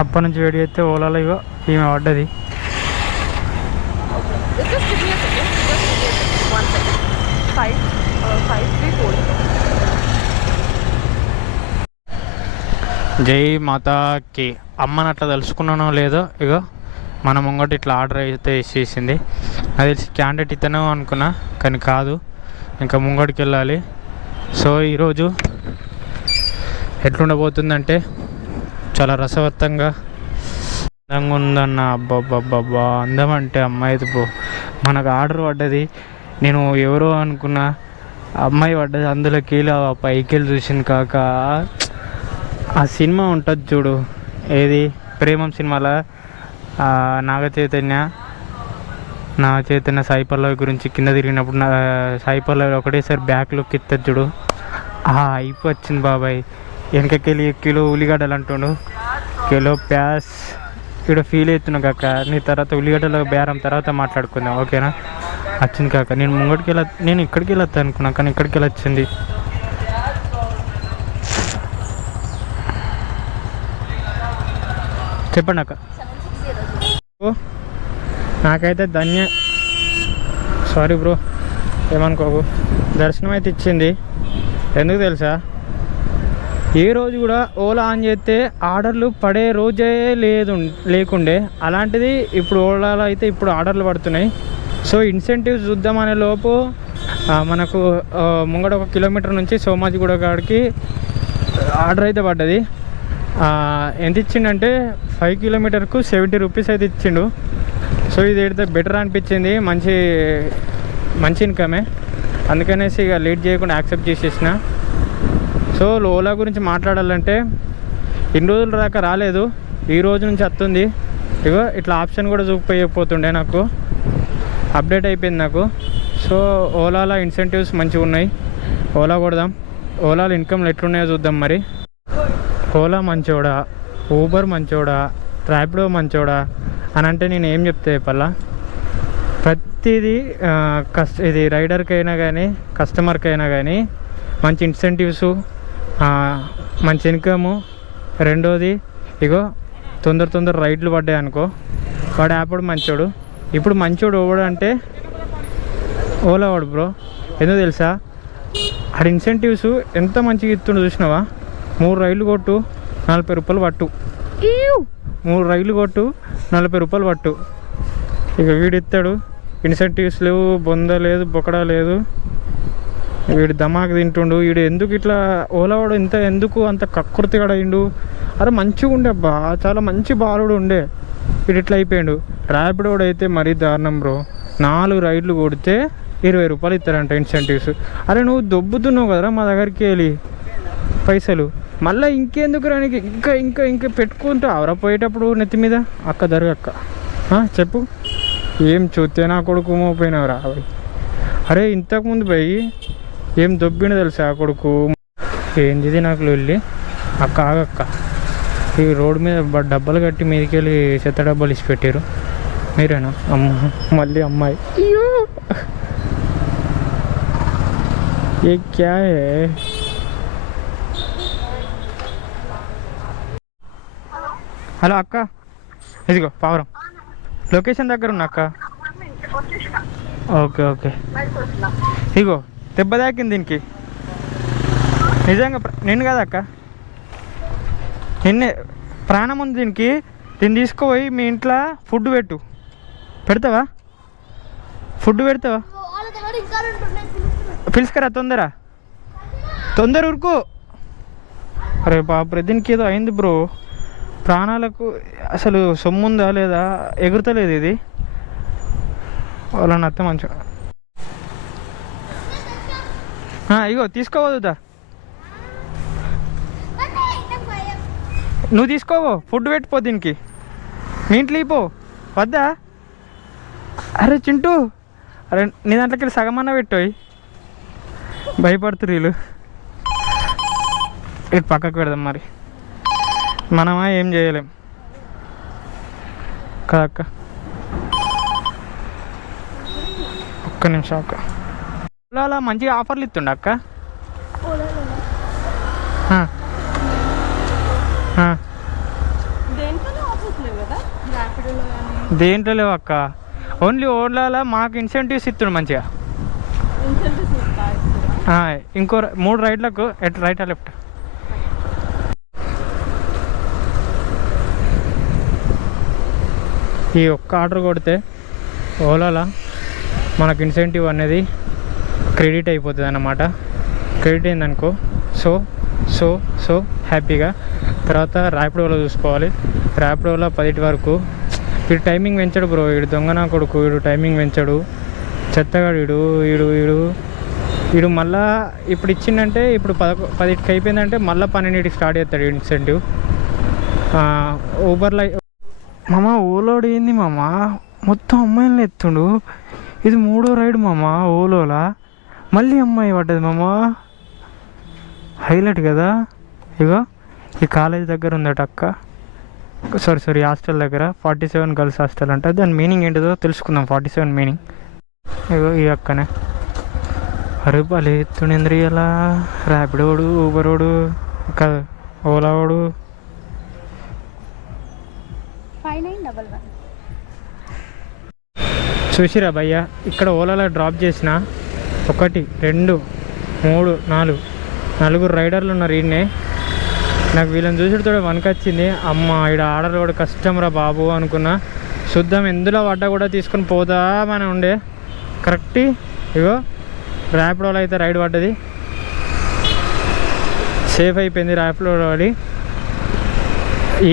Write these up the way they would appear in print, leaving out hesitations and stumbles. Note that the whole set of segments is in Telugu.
అప్పటి నుంచి వేడి చేస్తే ఓలాలో ఇగో ఈమె పడ్డది. జై మాతాకి. అమ్మని అట్లా తెలుసుకున్నానో లేదో ఇగో మన ముంగట ఇట్లా ఆర్డర్ అయితే ఇచ్చేసింది. అది తెలిసి క్యాండిడేట్ ఇతనే అనుకున్నా, కానీ కాదు, ఇంకా ముంగడికి వెళ్ళాలి. సో ఈరోజు ఎట్లుండబోతుందంటే చాలా రసవత్తంగా అందంగా ఉందన్న. అబ్బాబ్బాబ్బా అందం అంటే అమ్మాయిది పో. మనకు ఆర్డర్ పడ్డది, నేను ఎవరో అనుకున్నా, అమ్మాయి పడ్డది. అందులోకి వెళ్ళి పైకి వెళ్ళి చూసింది కాక. ఆ సినిమా ఉంటుంది చూడు, ఏది ప్రేమం సినిమాలో నాగ చైతన్య సాయి పల్లవి గురించి కింద తిరిగినప్పుడు సాయి పల్లవి ఒకటేసారి బ్యాక్ లుక్ ఇస్తుంది చూడు, అయిపో వచ్చింది బాబాయ్. వెనకకెళ్ళి కిలో ఉల్లిగడ్డలు అంటుండు, కిలో ప్యాస్. ఇక్కడ ఫీల్ అవుతున్నావు కాక. నీ తర్వాత ఉల్లిగడ్డల బేరం తర్వాత మాట్లాడుకుందాం, ఓకేనా? వచ్చింది కాక. నేను ముంగడికి నేను ఇక్కడికి వెళ్ళొద్దా అనుకున్నా, కానీ ఇక్కడికి వెళ్ళి వచ్చింది. చెప్పండి అక్క. నాకైతే సారీ బ్రో, ఏమనుకోకు. దర్శనం అయితే ఇచ్చింది. ఎందుకు తెలుసా, ఏ రోజు కూడా ఓలా ఆన్ చేస్తే ఆర్డర్లు పడే రోజే లేకుండే, అలాంటిది ఇప్పుడు ఓలాలో అయితే ఇప్పుడు ఆర్డర్లు పడుతున్నాయి. సో ఇన్సెంటివ్స్ చూద్దామనే లోపు మనకు ముంగడ 1 కిలోమీటర్ నుంచి సోమాజిగూడ కాడికి ఆర్డర్ అయితే పడ్డది. ఎంత ఇచ్చిండంటే 5 కిలోమీటర్కు 70 రూపీస్ అయితే ఇచ్చిండు. సో ఇది అయితే బెటర్ అనిపించింది, మంచి ఇన్కమే. అందుకనేసి ఇక లేట్ చేయకుండా యాక్సెప్ట్ చేసేసిన. సో ఓలా గురించి మాట్లాడాలంటే ఇన్ని రోజుల దాకా రాలేదు, ఈ రోజు నుంచి వస్తుంది. ఇగో ఇట్లా ఆప్షన్ కూడా చూపిపోతుండే, నాకు అప్డేట్ అయిపోయింది నాకు. సో ఓలాలో ఇన్సెంటివ్స్ మంచిగా ఉన్నాయి. ఓలా కొడదాం, ఓలాలో ఇన్కమ్లు ఎట్లున్నాయో చూద్దాం. మరి ఓలా మంచోడా, ఊబర్ మంచోడా, ర్యాపిడో మంచోడా అని అంటే నేను ఏం చెప్తే చెప్పాలా? ప్రతిదీ ఇది రైడర్కి అయినా కానీ కస్టమర్కి అయినా కానీ మంచి ఇన్సెంటివ్స్, మంచి ఇన్కము. రెండోది ఇగో తొందర రైడ్లు పడ్డాయి అనుకో, వాడు అప్పుడు మంచోడు. ఇప్పుడు మంచోడు ఓడు అంటే ఓలా వాడు బ్రో. ఎందుకు తెలుసా, ఆడ ఇన్సెంటివ్స్ ఎంత మంచిగా ఇస్తుండో చూసినావా? 3 రైళ్ళు కొట్టు 40 రూపాయలు పట్టు, 3 రైళ్ళు కొట్టు 40 రూపాయలు పట్టు. ఇక వీడు ఇస్తాడు, ఇన్సెంటివ్స్ లేవు, బొంద లేదు, బొకడా లేదు. వీడు ధమాకి తింటుండు. వీడు ఎందుకు ఇట్లా ఓలా వాడు ఎందుకు అంత కక్కుర్తిగా అయిండు? అరే మంచిగా ఉండే అబ్బా, చాలా మంచి బాలుడు ఉండే, వీడు ఇట్లా అయిపోయాడు. ర్యాపిడో అయితే మరీ దారుణం బ్రో. 4 రైడ్లు కొడితే 20 రూపాయలు ఇస్తారంట ఇన్సెంటివ్స్. అరే నువ్వు దొబ్బుతున్నావు కదరా మా దగ్గరికి వెళ్ళి పైసలు, మళ్ళీ ఇంకెందుకు రానికి ఇంకా పెట్టుకుంటా అవరా పోయేటప్పుడు నెత్తి మీద. అక్క దరగక్క చెప్పు, ఏం చూస్తే నా కొడుకు మోపోయినావురా? అరే ఇంతకుముందు పోయి ఏం దొబ్బిన తెలుసా ఆ కొడుకు. ఏంది నాకు వెళ్ళి అక్క ఆగక్క, ఈ రోడ్డు మీద డబ్బాలు కట్టి మీదకి వెళ్ళి చెత్త డబ్బాలు ఇచ్చి పెట్టారు. మీరేనా? మళ్ళీ అమ్మాయి ఏ క్యా హే? హలో అక్క, ఇదిగో పావురం లొకేషన్ దగ్గర ఉన్నా అక్క. ఓకే ఇగో దెబ్బ తాకింది దీనికి. నిజంగా నిన్ను కదా అక్క, నిన్నే ప్రాణం ఉంది దీనికి. దీన్ని తీసుకుపోయి మీ ఇంట్లో ఫుడ్ పెడతావా? ఫుడ్ పెడతావా? పిలుచుకరా తొందర ఉరుకు. అరే బాబు దీనికి ఏదో అయింది బ్రో, ప్రాణాలకు అసలు సొమ్ముందా లేదా, ఎగురుతలేదు ఇది. వాళ్ళని అత్త మంచిగా. ఇగో తీసుకోవద్దా, నువ్వు తీసుకోవో, ఫుడ్ పెట్టిపో దీనికి, మీ ఇంట్లో ఇపో వద్దా? అరే చింటూ, అరే నీ దాంట్లోకి సగమన్నా పెట్టోయి, భయపడుతురు వీళ్ళు. ఇటు పక్కకు పెడదాం, మరి మనమా ఏం చేయలేం కదా అక్క. ఒక్క నిమిషం అక్క. ఓలాలో మంచిగా ఆఫర్లు ఇస్తుండ అక్క. దేంట్లో దేంట్లో లేవు అక్క. ఓన్లీ ఓలాలో మాకు ఇన్సెంటివ్స్ ఇస్తుండు మంచిగా. ఇంకో 3 రైడ్లకు రైట్ లెఫ్ట్. ఈ ఒక్క ఆర్డర్ కొడితే ఓలాలో మనకు ఇన్సెంటివ్ అనేది క్రెడిట్ అయిపోతుంది అన్నమాట. క్రెడిట్ అయిందనుకో సో సో సో హ్యాపీగా. తర్వాత ర్యాపిడోలో చూసుకోవాలి. ర్యాపిడోలో 10 వరకు. వీడు టైమింగ్ పెంచాడు బ్రో, వీడు దొంగ నా కొడుకు, వీడు టైమింగ్ పెంచాడు, చెత్తగాడు వీడు. వీడు మళ్ళా ఇప్పుడు ఇచ్చిందంటే ఇప్పుడు 10కి అయిపోయిందంటే మళ్ళీ 12కి స్టార్ట్ చేస్తాడు ఇన్సెంటివ్. ఊబర్లో మామ ఓలోడు ఏంది మామ, మొత్తం అమ్మాయిలను ఎత్తుండు. ఇది 3వ రైడ్ మామ ఓలోలా, మళ్ళీ అమ్మాయి పడ్డది మామ. హైలైట్ కదా. ఇగో ఈ కాలేజ్ దగ్గర ఉందట అక్క, సారీ హాస్టల్ దగ్గర 47 గర్ల్స్ హాస్టల్ అంట. దాని మీనింగ్ ఏంటిదో తెలుసుకుందాం. 47 మీనింగ్. ఇగో ఈ అక్కనే. అరే భలే ఎత్తుండేంద్రి అలా. ర్యాపిడోడు, ఊబరోడు, కాదు ఓలావాడు. 5911 చూసిరా భయ్య, ఇక్కడ ఓలాలో డ్రాప్ చేసిన 1 2 3 4 రైడర్లు ఉన్నారు. ఈయనే నాకు వీళ్ళని చూసితో వనకొచ్చింది. అమ్మ ఈడ ఆర్డర్ కూడా కష్టం రా బాబు అనుకున్నా. శుద్ధం ఎందులో పడ్డా కూడా తీసుకొని పోదామని ఉండే. కరెక్ట్ ఇగో ర్యాపిడోలో అయితే రైడ్ పడ్డది, సేఫ్ అయిపోయింది. ర్యాపిడోలో పడి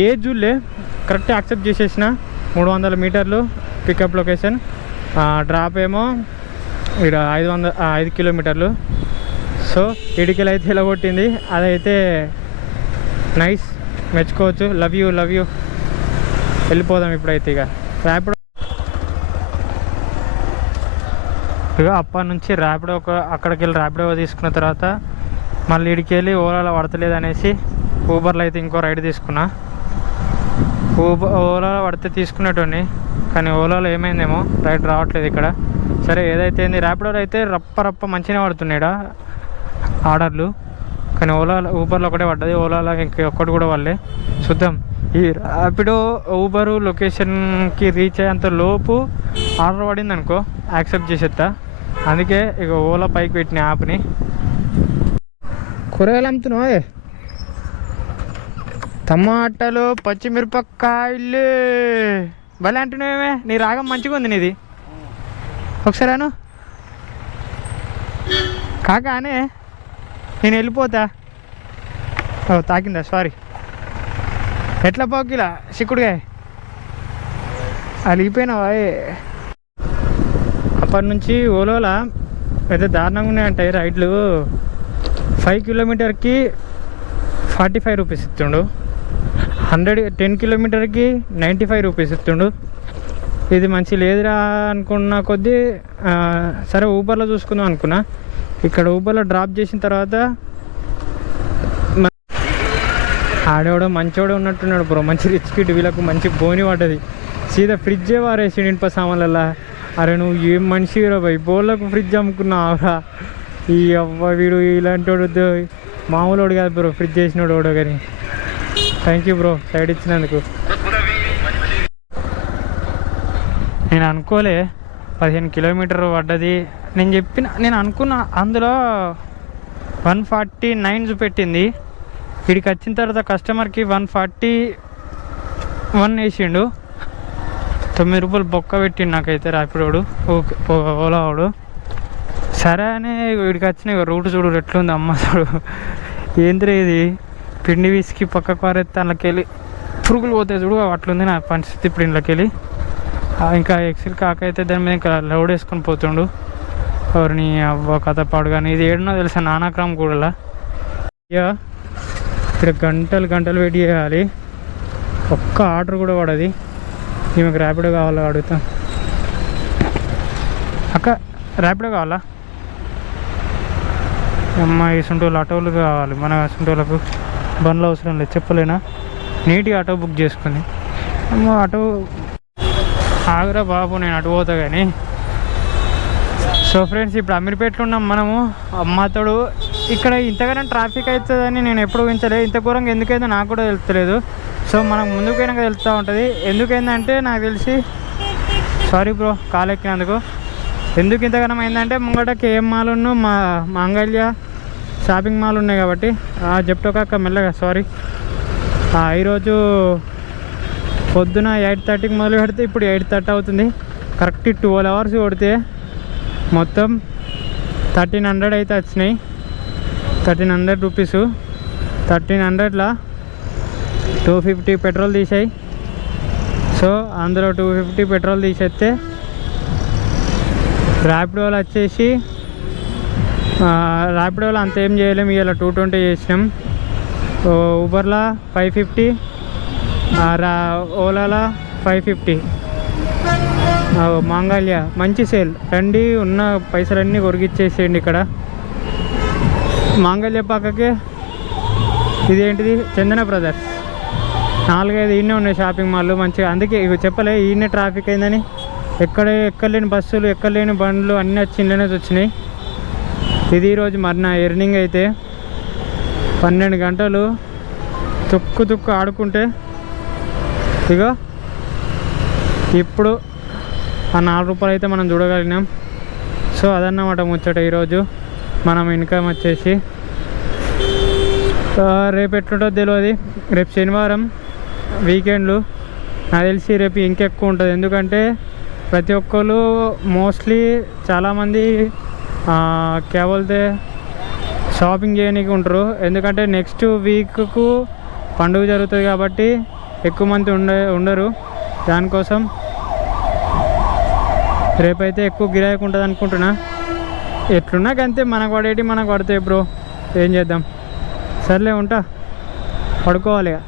ఏజ్ చూడలే, కరెక్ట్ యాక్సెప్ట్ చేసేసిన. 300 మీటర్లు పికప్ లొకేషన్. డ్రాప్ ఏమో ఇక్కడ 5 కిలోమీటర్లు. సో ఇడికెళ్ళి అయితే ఇలా కొట్టింది, అదైతే నైస్, మెచ్చుకోవచ్చు. Love you. వెళ్ళిపోదాం ఇప్పుడైతే. ఇక అప్పటి నుంచి ర్యాపిడో అక్కడికి వెళ్ళి ర్యాపిడో తీసుకున్న తర్వాత మళ్ళీ ఇడికి వెళ్ళి ఓలాలో పడతలేదు అనేసి ఊబర్లో అయితే ఇంకో రైడ్ తీసుకున్నా. ఓలాలో పడితే తీసుకునేటోని, కానీ ఓలాలో ఏమైందేమో రైడ్ రావట్లేదు ఇక్కడ. సరే ఏదైతే ఏంది, ర్యాపిడోలో అయితే రప్ప మంచిగానే పడుతున్నాడా ఆర్డర్లు, కానీ ఊబర్లో ఒకటే పడ్డది. ఓలాలో ఇంకొకటి కూడా వాళ్ళే. చూద్దాం. ఈ ర్యాపిడో ఊబరు లొకేషన్కి రీచ్ అయ్యేంత లోపు ఆర్డర్ పడింది అనుకో యాక్సెప్ట్ చేసేస్తా. అందుకే ఇక ఓలా పైకి పెట్టిన యాప్ని. కూరగాయలు అమ్ముతున్నావా? టమాటాలు, పచ్చిమిరపకాయలు భలే అంటున్నావేమే. నీ రాగం మంచిగా ఉంది నీది. ఒకసారి అను కాకానే, నేను వెళ్ళిపోతా. తాకిందా? సారీ. ఎట్లా పోకిలా చిక్కుడుగా అలిగిపోయినావా? అప్పటి నుంచి ఓలోలా పెద్ద దారుణంగా ఉన్నాయంటాయి రైడ్లు. 5 కిలోమీటర్కి 45 రూపీస్ ఇస్తుండు, 10 కిలోమీటర్కి 95 రూపీస్ ఇస్తుండు. ఇది మంచి లేదురా అనుకున్న కొద్దీ సరే ఊబర్లో చూసుకుందాం అనుకున్నా. ఇక్కడ ఊబర్లో డ్రాప్ చేసిన తర్వాత ఆడేవాడు మంచోడు ఉన్నట్టున్నాడు బ్రో, మంచి రిచ్ కిట్. వీళ్ళకు మంచి బోని పడ్డది, సీదా ఫ్రిడ్జే వారేసి ఇనుప సామాన్లల్లా. అరే నువ్వు ఏం మనిషి రా భయ్, బోళ్ళకు ఫ్రిడ్జ్ అమ్ముకున్నావురా. ఈ అవ్వ వీడు ఇలాంటి వాడు మామూలు కాదు బ్రో, ఫ్రిడ్జ్ చేసినోడు వాడు. కానీ థ్యాంక్ యూ బ్రో సైడ్ ఇచ్చినందుకు. నేను అనుకోలే 15 కిలోమీటర్ పడ్డది. నేను అనుకున్నా అందులో 149 చూపెట్టింది. వీడికి వచ్చిన తర్వాత కస్టమర్కి 141 వేసిండు. 9 రూపాయలు బొక్క పెట్టిండు నాకైతే ర్యాపిడోడు, ఓలా వాడు. సరే అని వీడికి వచ్చిన రూట్ చూడు ఎట్లుంది అమ్మ చూడు. ఏంద్రే ఇది, పిండి విసికి పక్కకు పారేస్తే అందులోకి వెళ్ళి పురుగులు పోతాయి చూడు, అట్లుంది నా పరిస్థితి ఇప్పుడు ఇంట్లోకి వెళ్ళి. ఇంకా ఎక్సిల్ కాకైతే దాని మీద ఇంకా లోడ్ వేసుకొని పోతుండు. ఎవరిని అవ్వ కథ పాడు. కానీ ఇది ఏడునో తెలుసా, నానాక్రామ్ కూడా. ఇక ఇక్కడ గంటలు వెయిట్ చేయాలి, ఒక్క ఆర్డర్ కూడా పడది. ఈమెకు ర్యాపిడో కావాలా అడుగుతాం. అక్క ర్యాపిడో కావాలా? అమ్మాయి సొంటోళ్ళు ఆటోలు కావాలి. మన సొంటోళ్ళకు బండ్లు అవసరం లేదు, చెప్పలేనా. నీట్గా ఆటో బుక్ చేసుకుంది. అమ్మ ఆటో ఆగరా బాబు, నేను అటు పోతా. కానీ సో ఫ్రెండ్స్, ఇప్పుడు అమీర్పేటలో ఉన్నాం మనము. అమ్మాతోడు ఇక్కడ ఇంతగానో ట్రాఫిక్ అవుతుందని నేను ఎప్పుడు ఊహించలేదు. ఇంత ఘోరంగా ఎందుకైతే నాకు కూడా తెలుస్తలేదు. సో మనకు ముందుకైనా వెళ్తూ ఉంటుంది. ఎందుకైందంటే నాకు తెలిసి, సారీ బ్రో కాలు ఎక్కినందుకు, ఎందుకు ఇంతగానం అయిందంటే ముంగట కేఎం మాల్ ఉన్న మా మాంగళ్య షాపింగ్ మాల్ ఉన్నాయి కాబట్టి. జెప్టోకాక మెల్లగా సారీ. ఈరోజు పొద్దున 8:30కి మొదలు పెడితే ఇప్పుడు 8:30 అవుతుంది. కరెక్ట్ 12 అవర్స్ కొడితే మొత్తం 1300 అయితే వచ్చినాయి. 1300 రూపీసు. 1300లో 250 పెట్రోల్ తీసాయి. సో అందులో 250 పెట్రోల్ తీసేస్తే ర్యాపిడోలో వచ్చేసి ర్యాపిడోలో అంత ఏం చేయలేము. ఇలా 220 చేసినాం. ఊబర్లో 550, ఓలాలో 550. మాంగళ్య మంచి సేల్. రండి, ఉన్న పైసలన్నీ కొరిగిచ్చేసేయండి. ఇక్కడ మాంగళ్య పక్కకే ఇదేంటిది చందన బ్రదర్స్, 4-5 ఈయనే ఉన్నాయి షాపింగ్ మాల్లు మంచిగా. అందుకే ఇవి చెప్పలే ఈయనే ట్రాఫిక్ అయిందని. ఎక్కలేని బస్సులు, ఎక్కలేని బండ్లు అన్నీ వచ్చి ఇంట్లోనే వచ్చినాయి. ఇది ఈరోజు మరి నా ఎర్నింగ్ అయితే 12 గంటలు తుక్కు ఆడుకుంటే ఇగో ఇప్పుడు ఆ 4 రూపాయలు అయితే మనం చూడగలిగినాం. సో అదన్నమాట ముచ్చట ఈరోజు మనం ఇన్కమ్ వచ్చేసి. రేపు ఎట్లుంటుందో తెలియదు. రేపు శనివారం, వీకెండ్లు. నాకు తెలిసి రేపు ఇంకెక్కువ ఉంటుంది. ఎందుకంటే ప్రతి ఒక్కరు మోస్ట్లీ చాలామంది కేవల్తే షాపింగ్ చేయడానికి ఉంటారు. ఎందుకంటే నెక్స్ట్ వీక్కు పండుగ జరుగుతుంది కాబట్టి ఎక్కువ మంది ఉండరు. దానికోసం రేపైతే ఎక్కువ గిరాకీ ఉంటుంది అనుకుంటున్నా. ఎట్లున్నా అంతే, మనకు పడేటి మనకు పడతాయి బ్రో. ఏం చేద్దాం. సర్లే, ఉంటా, పడుకోవాలి ఇక.